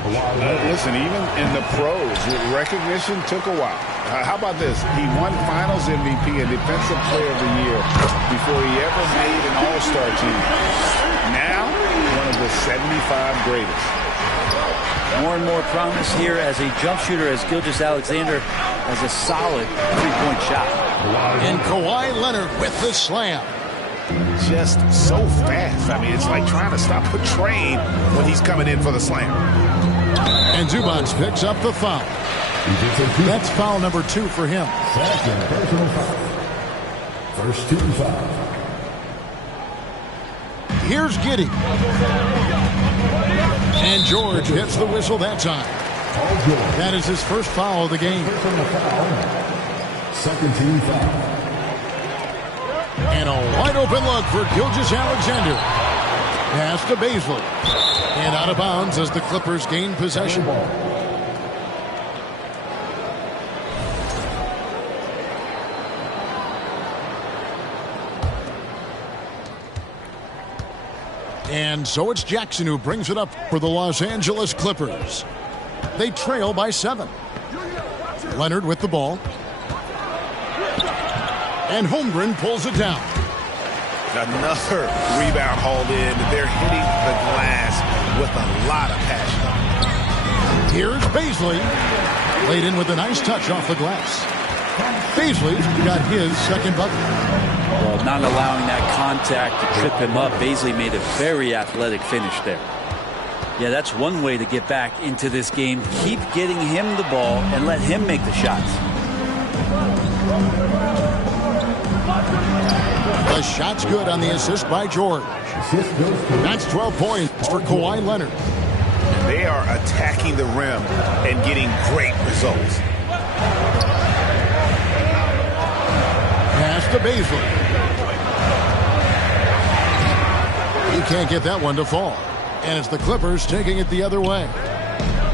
Listen, even in the pros, recognition took a while. How about this? He won Finals MVP and Defensive Player of the Year before he ever made an All-Star team. Now, one of the 75 greatest. More and more promise here as a jump shooter, as Gilgeous-Alexander has a solid three-point shot. And Kawhi Leonard with the slam. Just so fast. I mean, it's like trying to stop a train when he's coming in for the slam. And Zubac picks up the foul. That's foul number 2 for him. Second personal foul. First team foul. Here's Giddey. And George gets the whistle that time. That is his first foul of the game. Second team foul. And a wide open look for Gilgeous-Alexander. Pass to Baisley. And out of bounds as the Clippers gain possession. And so it's Jackson who brings it up for the Los Angeles Clippers. They trail by 7. Leonard with the ball. And Holmgren pulls it down. Another rebound hauled in. They're hitting the glass with a lot of passion. Here's Baisley. Laid in with a nice touch off the glass. Baisley's got his second bucket. Well, not allowing that contact to trip him up, Baisley made a very athletic finish there. Yeah, that's one way to get back into this game. Keep getting him the ball and let him make the shots. The shot's good on the assist by George. That's 12 points for Kawhi Leonard. They are attacking the rim and getting great results. Pass to Baisley. He can't get that one to fall. And it's the Clippers taking it the other way.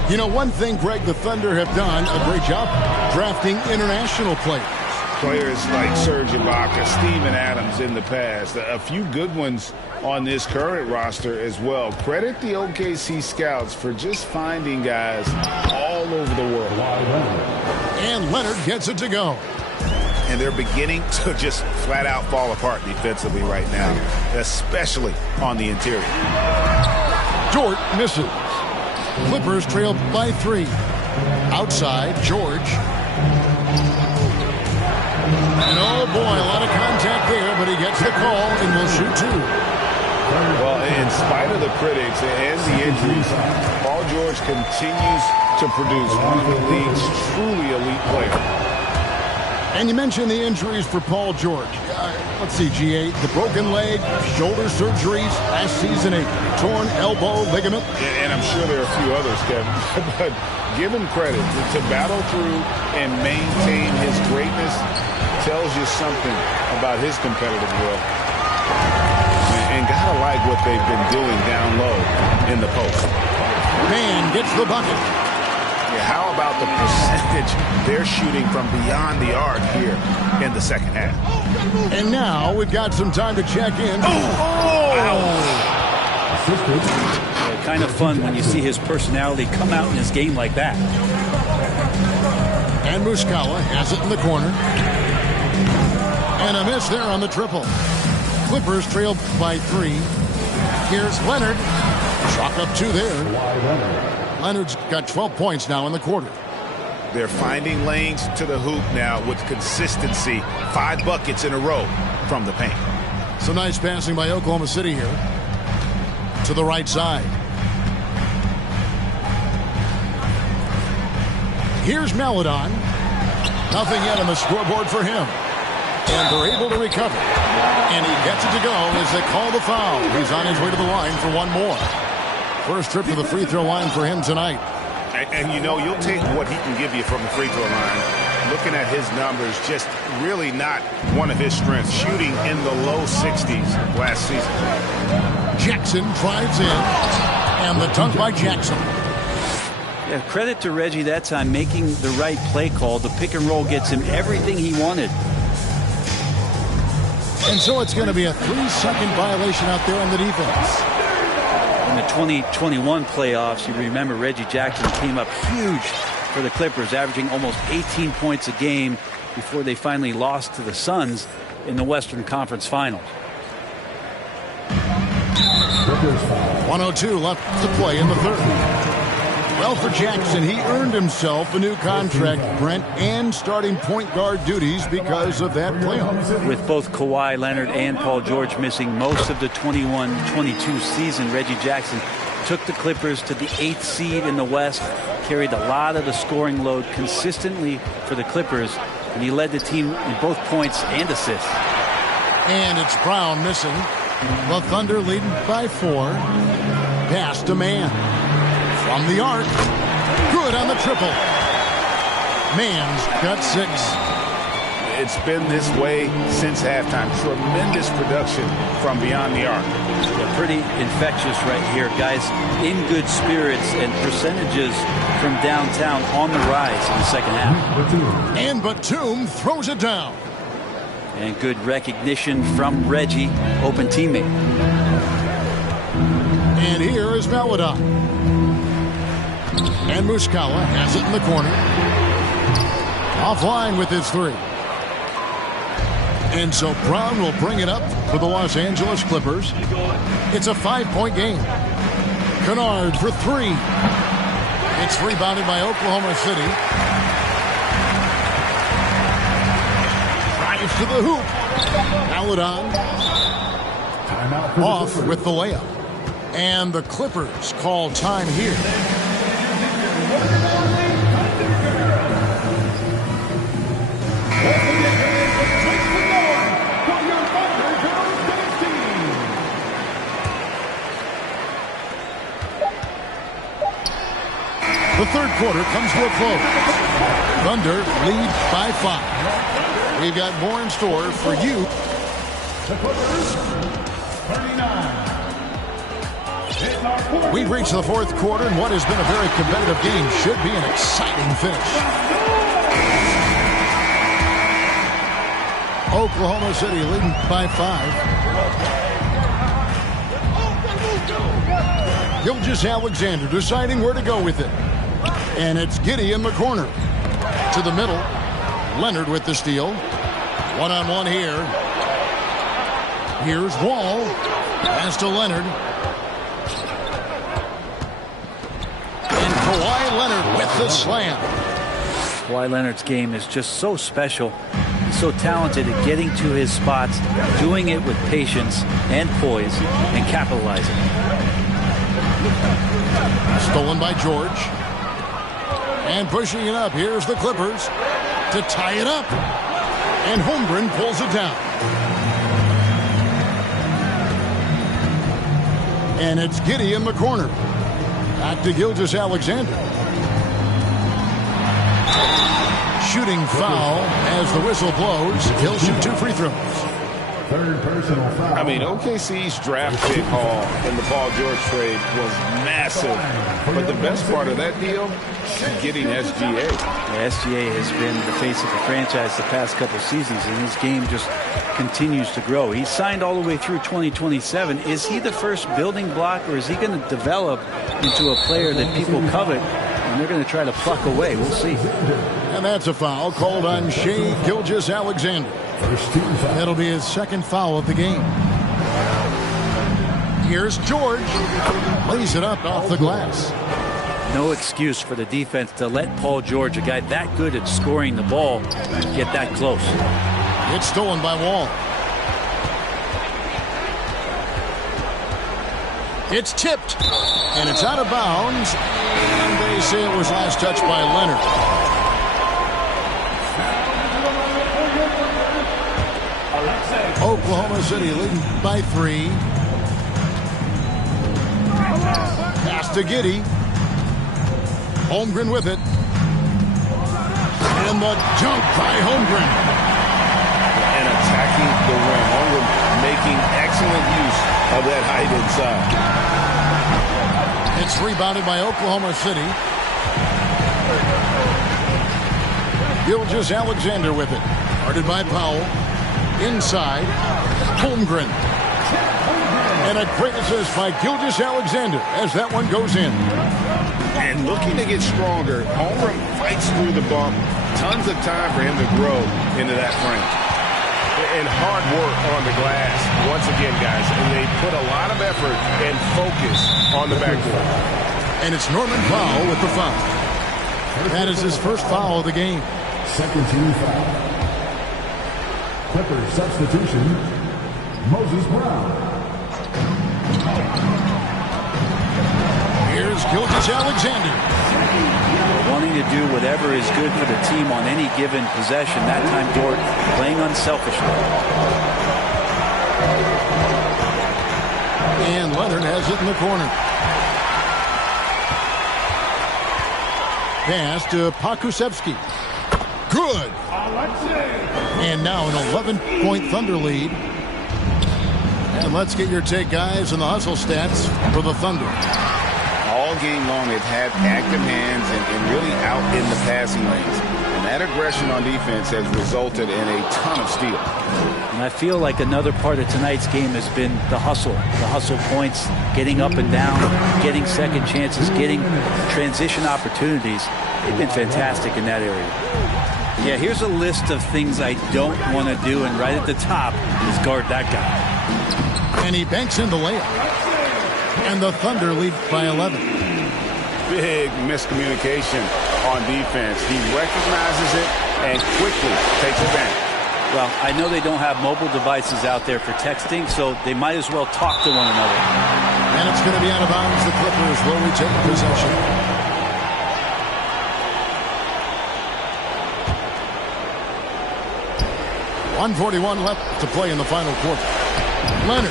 You know, one thing, Greg, the Thunder have done a great job drafting international players. Players like Serge Ibaka, Steven Adams in the past. A few good ones on this current roster as well. Credit the OKC scouts for just finding guys all over the world. And Leonard gets it to go. And they're beginning to just flat out fall apart defensively right now, especially on the interior. Dort misses. Clippers trail by 3. Outside, George. And oh boy, a lot of contact there, but he gets the call and will shoot 2. Well, in spite of the critics and the injuries, Paul George continues to produce one of the league's truly elite players. And you mentioned the injuries for Paul George. Let's see, G8, the broken leg, shoulder surgeries, last season a torn elbow ligament. And I'm sure there are a few others, Kevin. But give him credit. To battle through and maintain his greatness tells you something about his competitive will. And gotta like what they've been doing down low in the post. Man gets the bucket. Yeah, how about the percentage they're shooting from beyond the arc here in the second half? And now we've got some time to check in. Kind of fun when you see his personality come out in his game like that. And Muscala has it in the corner. And a miss there on the triple. Clippers trail by 3. Here's Leonard. Chalk up 2 there. Leonard's got 12 points now in the quarter. They're finding lanes to the hoop now with consistency. 5 buckets in a row from the paint. So nice passing by Oklahoma City here. To the right side. Here's Maledon. Nothing yet on the scoreboard for him. And they're able to recover. And he gets it to go as they call the foul. He's on his way to the line for one more. First trip to the free throw line for him tonight. And you know, you'll take what he can give you from the free throw line. Looking at his numbers, just really not one of his strengths. Shooting in the low 60s last season. Jackson drives in. And the dunk by Jackson. Yeah, credit to Reggie that time making the right play call. The pick and roll gets him everything he wanted. And so it's going to be a 3-second violation out there on the defense. In the 2021 playoffs, you remember Reggie Jackson came up huge for the Clippers, averaging almost 18 points a game before they finally lost to the Suns in the Western Conference Finals. 1:02 left to play in the third. Well, for Jackson, he earned himself a new contract, Brent, and starting point guard duties because of that playoff. With both Kawhi Leonard and Paul George missing most of the 21-22 season, Reggie Jackson took the Clippers to the 8th seed in the West, carried a lot of the scoring load consistently for the Clippers, and he led the team in both points and assists. And it's Brown missing. The Thunder leading by 4. Pass to Mann. From the arc. Good on the triple. Mann's got 6. It's been this way since halftime. Tremendous production from beyond the arc. They're pretty infectious right here. Guys in good spirits and percentages from downtown on the rise in the second half. And Batum throws it down. And good recognition from Reggie, open teammate. And here is Maledon. And Muscala has it in the corner. Offline with his 3. And so Brown will bring it up for the Los Angeles Clippers. It's a 5-point game. Kennard for 3. It's rebounded by Oklahoma City. Drives to the hoop. Maledon off with the layup. And the Clippers call time here. The third quarter comes to a close. Thunder lead by 5. We've got more in store for you. The Clippers, 39. We've reached the fourth quarter, and what has been a very competitive game should be an exciting finish. Oklahoma City leading by 5. Gilgeous-Alexander deciding where to go with it. And it's Giddey in the corner. To the middle. Leonard with the steal. One-on-one here. Here's Wall. Pass to Leonard. And Kawhi Leonard with the slam. Kawhi Leonard's game is just so special. He's so talented at getting to his spots, doing it with patience and poise, and capitalizing. Stolen by George. And pushing it up. Here's the Clippers to tie it up. And Holmgren pulls it down. And it's Giddey in the corner. Back to Gilgeous-Alexander. Shooting foul as the whistle blows. He'll shoot 2 free throws. Third personal foul. I mean, OKC's draft pick haul in the Paul George trade was massive. But the best part of that deal, getting SGA. Yeah, SGA has been the face of the franchise the past couple seasons, and his game just continues to grow. He's signed all the way through 2027. Is he the first building block, or is he going to develop into a player that people covet and they're going to try to pluck away? We'll see. And that's a foul called on Shai Gilgeous-Alexander. That'll be his second foul of the game. Here's George. Lays it up off the glass. No excuse for the defense to let Paul George, a guy that good at scoring the ball, get that close. It's stolen by Wall. It's tipped. And it's out of bounds. And they say it was last touched by Leonard. Oklahoma City leading by 3. Pass to Giddey. Holmgren with it. And the jump by Holmgren. And attacking the rim. Holmgren making excellent use of that height inside. It's rebounded by Oklahoma City. Gilgeous-Alexander with it. Guarded by Powell. Inside, Holmgren. And a great assist by Gilgeous-Alexander as that one goes in. And looking to get stronger, Holmgren fights through the bump. Tons of time for him to grow into that frame. And hard work on the glass. Once again, guys, and they put a lot of effort and focus on the backcourt. And it's Norman Powell with the foul. That is his first foul of the game. Second team foul. Clippers substitution, Moses Brown. Here's Gilgeous-Alexander. Wanting to do whatever is good for the team on any given possession. That time, Dort playing unselfishly. And Leonard has it in the corner. Pass to Pokusevski. Good. And now an 11-point Thunder lead. And let's get your take, guys, on the hustle stats for the Thunder. All game long, they've had active hands and really out in the passing lanes. And that aggression on defense has resulted in a ton of steals. And I feel like another part of tonight's game has been the hustle points, getting up and down, getting second chances, getting transition opportunities. They've been fantastic in that area. Yeah, here's a list of things I don't want to do, and right at the top is guard that guy. And he banks in the layup. And the Thunder lead by 11. Big miscommunication on defense. He recognizes it and quickly takes advantage. Well, I know they don't have mobile devices out there for texting, so they might as well talk to one another. And it's going to be out of bounds. The Clippers will retain possession. 1:41 left to play in the final quarter. Leonard.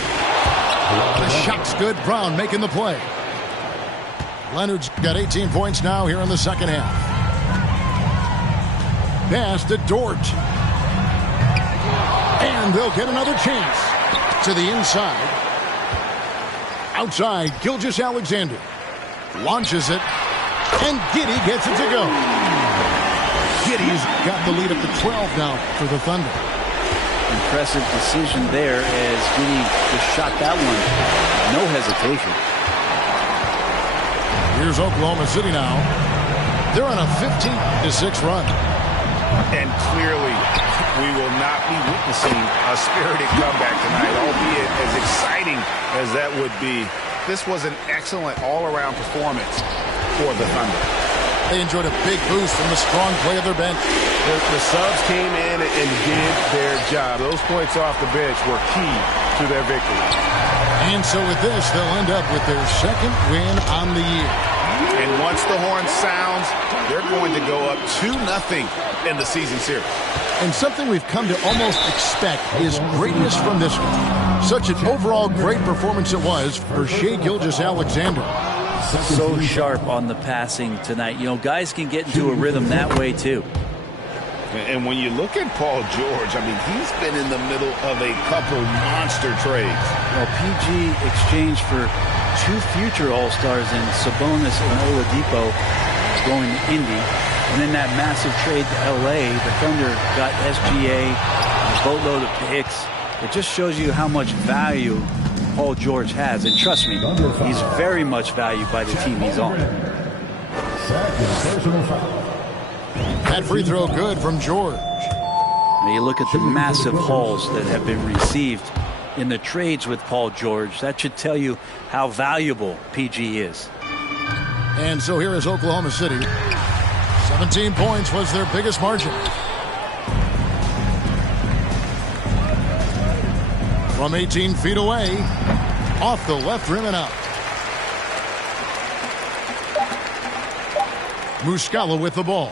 The shot's good. Brown making the play. Leonard's got 18 points now here in the second half. Pass to Dort. And they'll get another chance to the inside. Outside, Gilgeous-Alexander launches it, and Giddey gets it to go. Giddey's got the lead up to 12 now for the Thunder. Impressive decision there as Giddey just shot that one. No hesitation. Here's Oklahoma City now. They're on a 15-6 run. And clearly, we will not be witnessing a spirited comeback tonight, albeit as exciting as that would be. This was an excellent all-around performance for the Thunder. They enjoyed a big boost from the strong play of their bench. The subs came in and did their job. Those points off the bench were key to their victory. And so with this, they'll end up with their second win on the year. And once the horn sounds, they're going to go up 2-0 in the season series. And something we've come to almost expect is greatness from this one. Such an overall great performance it was for Shai Gilgeous-Alexander. So sharp on the passing tonight. You know, guys can get into a rhythm that way too. And when you look at Paul George, I mean, he's been in the middle of a couple monster trades. Well, PG exchanged for 2 future All-Stars in Sabonis and Oladipo going to Indy. And in that massive trade to L.A., the Thunder got SGA, a boatload of picks. It just shows you how much value Paul George has. And trust me, he's very much valued by the team he's on. That free throw good from George. Now you look at the massive hauls that have been received in the trades with Paul George. That should tell you how valuable PG is. And so here is Oklahoma City. 17 points was their biggest margin. From 18 feet away, off the left rim and out. Muscala with the ball.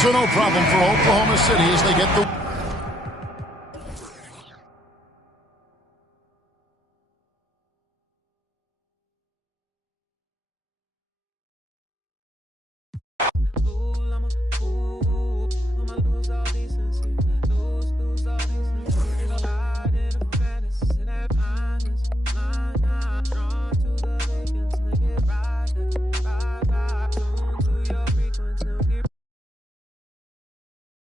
So no problem for Oklahoma City as they get the